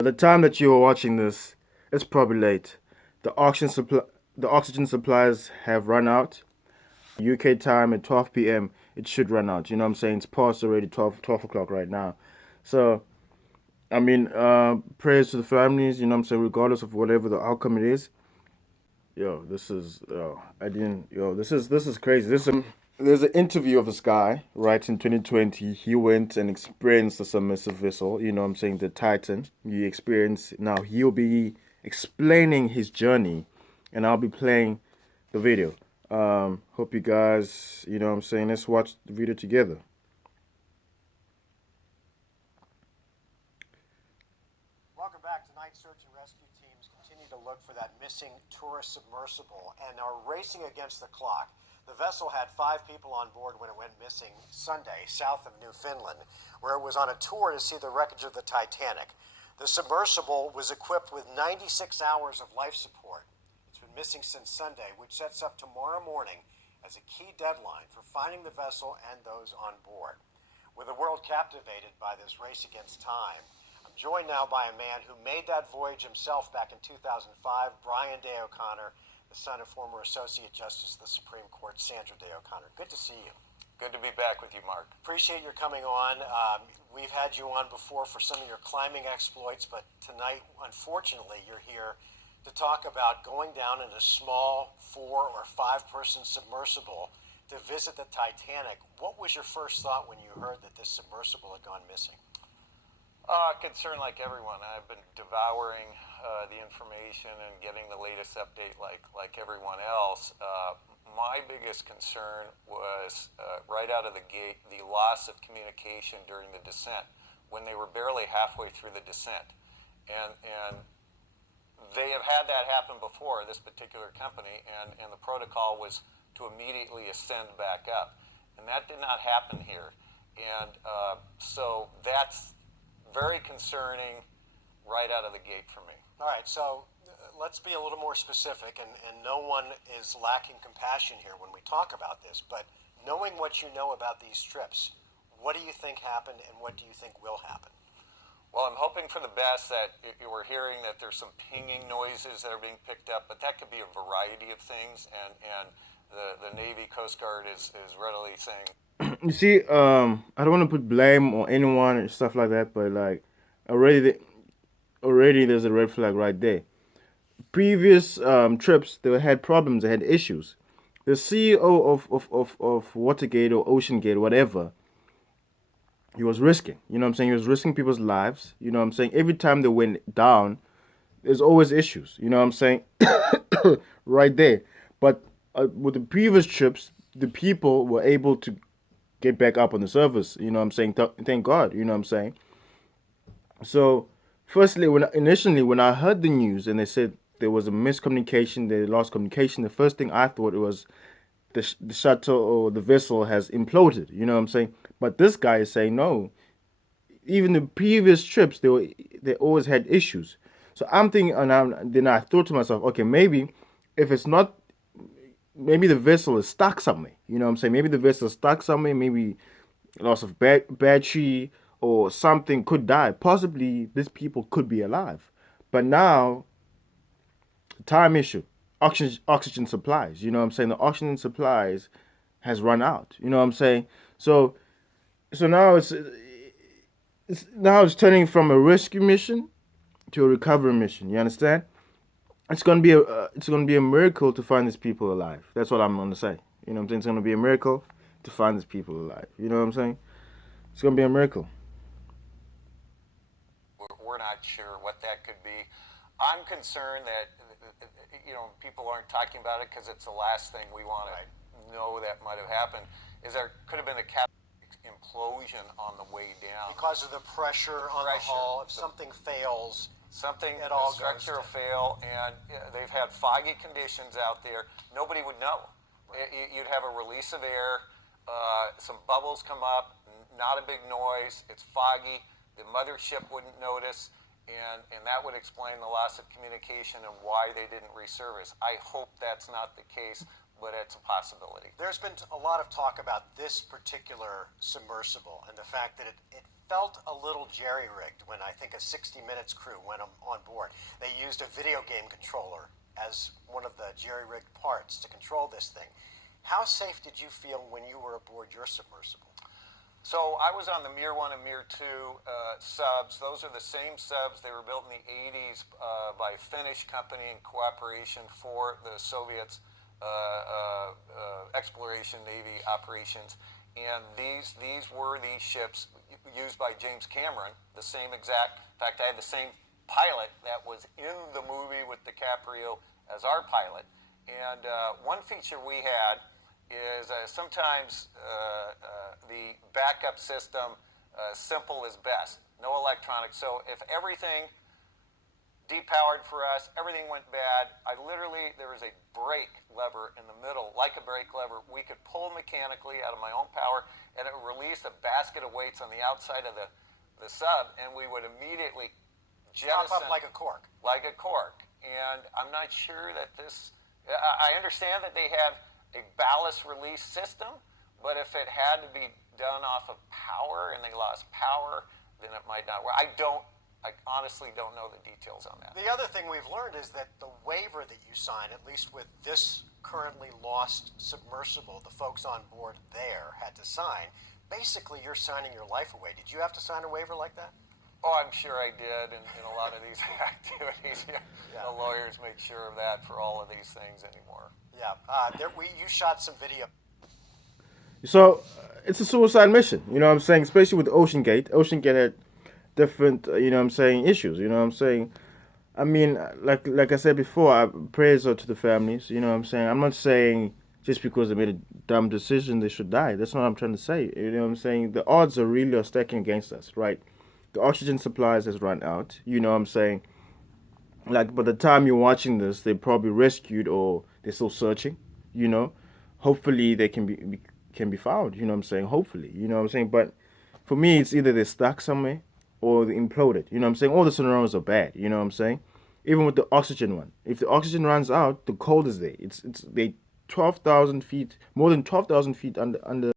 By the time that you are watching this, it's probably late. The oxygen supplies have run out. UK time at 12 p.m. It should run out. You know what I'm saying? It's past already 12 o'clock right now. So, I mean, prayers to the families, you know what I'm saying, regardless of whatever the outcome it is. Yo, this is, I didn't, yo, this is crazy. There's an interview of this guy, right, in 2020. He went and experienced the submersive vessel, you know what I'm saying, the Titan. He experienced, now he'll be explaining his journey, and I'll be playing the video. Hope you guys, you know what I'm saying, let's watch the video together. Welcome back. Tonight, search and rescue teams continue to look for that missing tourist submersible and are racing against the clock. The vessel had 5 people on board when it went missing Sunday south of Newfoundland, where it was on a tour to see the wreckage of the Titanic. The submersible was equipped with 96 hours of life support. It's been missing since Sunday, which sets up tomorrow morning as a key deadline for finding the vessel and those on board. With the world captivated by this race against time, I'm joined now by a man who made that voyage himself back in 2005, Brian Day O'Connor, the son of former Associate Justice of the Supreme Court, Sandra Day O'Connor. Good to see you. Good to be back with you, Mark. Appreciate your coming on. We've had you on before for some of your climbing exploits, but tonight, unfortunately, you're here to talk about going down in a small 4 or 5 person submersible to visit the Titanic. What was your first thought when you heard that this submersible had gone missing? Concerned like everyone. I've been devouring the information and getting the latest update like everyone else. My biggest concern was right out of the gate the loss of communication during the descent when they were barely halfway through the descent. And they have had that happen before, this particular company, and the protocol was to immediately ascend back up. And that did not happen here. And so that's very concerning right out of the gate for me. All right, so let's be a little more specific, and no one is lacking compassion here when we talk about this, but knowing what you know about these trips, what do you think happened and what do you think will happen? Well, I'm hoping for the best. That we're hearing that there's some pinging noises that are being picked up, but that could be a variety of things, and the Navy Coast Guard is readily saying, You see, I don't want to put blame on anyone and stuff like that, but like already, already there's a red flag right there. Previous trips, they had problems, they had issues. The CEO of Watergate or OceanGate or whatever, he was risking. You know what I'm saying? He was risking people's lives. You know what I'm saying? Every time they went down, there's always issues. You know what I'm saying? Right there. But with the previous trips, the people were able to get back up on the surface. You know what I'm saying? Thank God. You know what I'm saying? So, firstly, when I heard the news and they said there was a miscommunication, they lost communication, the first thing I thought it was the shuttle or the vessel has imploded. You know what I'm saying? But this guy is saying no. Even the previous trips, they always had issues. So I'm thinking, then I thought to myself, okay, maybe if it's not, maybe the vessel is stuck somewhere. You know what I'm saying? Maybe the vessel is stuck somewhere. Maybe loss of battery or something could die. Possibly these people could be alive. But now, time issue, oxygen supplies. You know what I'm saying? The oxygen supplies has run out. You know what I'm saying? So now it's turning from a rescue mission to a recovery mission. You understand? It's gonna be a miracle to find these people alive. That's what I'm gonna say. You know what I'm saying? It's gonna be a miracle to find these people alive. You know what I'm saying? It's gonna be a miracle. we're not sure what that could be. I'm concerned that people aren't talking about it because it's the last thing we want to know that might have happened. Is there could have been a implosion on the way down Because of the pressure on the hull, if something fails, something, it all the structure will goes fail, and they've had foggy conditions out there. Nobody would know. You'd have a release of air, some bubbles come up, not a big noise, it's foggy, the mothership wouldn't notice, and that would explain the loss of communication and why they didn't resurface. I hope that's not the case, but it's a possibility. There's been a lot of talk about this particular submersible and the fact that it felt a little jerry-rigged when I think a 60 Minutes crew went on board. They used a video game controller as one of the jerry-rigged parts to control this thing. How safe did you feel when you were aboard your submersible? So I was on the Mir 1 and Mir 2 subs. Those are the same subs. They were built in the 80s by a Finnish company in cooperation for the Soviets' exploration Navy operations. And these were these ships used by James Cameron, the same exact, in fact, I had the same pilot that was in the movie with DiCaprio as our pilot. And one feature we had is sometimes the backup system, simple is best, no electronics. So if everything depowered for us, everything went bad, there was a brake lever in the middle, like a brake lever. We could pull mechanically out of my own power, and it would release a basket of weights on the outside of the sub, and we would immediately jettison. Pop up like a cork. Like a cork. And I'm not sure that I understand that they have a ballast release system, but if it had to be done off of power and they lost power, then it might not work. I honestly don't know the details on that. The other thing we've learned is that the waiver that you sign, at least with this currently lost submersible, the folks on board there had to sign, basically you're signing your life away. Did you have to sign a waiver like that? Oh, I'm sure I did in a lot of these activities. Yeah. The lawyers make sure of that for all of these things anymore. Yeah. You shot some video. So it's a suicide mission, you know what I'm saying? Especially with OceanGate. OceanGate had different, you know what I'm saying, issues, you know what I'm saying? I mean, like I said before, prayers are to the families, you know what I'm saying? I'm not saying just because they made a dumb decision they should die. That's not what I'm trying to say, you know what I'm saying? The odds are stacking against us, right? The oxygen supplies has run out, you know what I'm saying? Like, by the time you're watching this, they're probably rescued or they're still searching, you know? Hopefully they can be found, you know what I'm saying? Hopefully, you know what I'm saying? But for me, it's either they're stuck somewhere or they imploded, you know what I'm saying? All the scenarios are bad, you know what I'm saying? Even with the oxygen one. If the oxygen runs out, the cold is there. It's they 12,000 feet, more than 12,000 feet under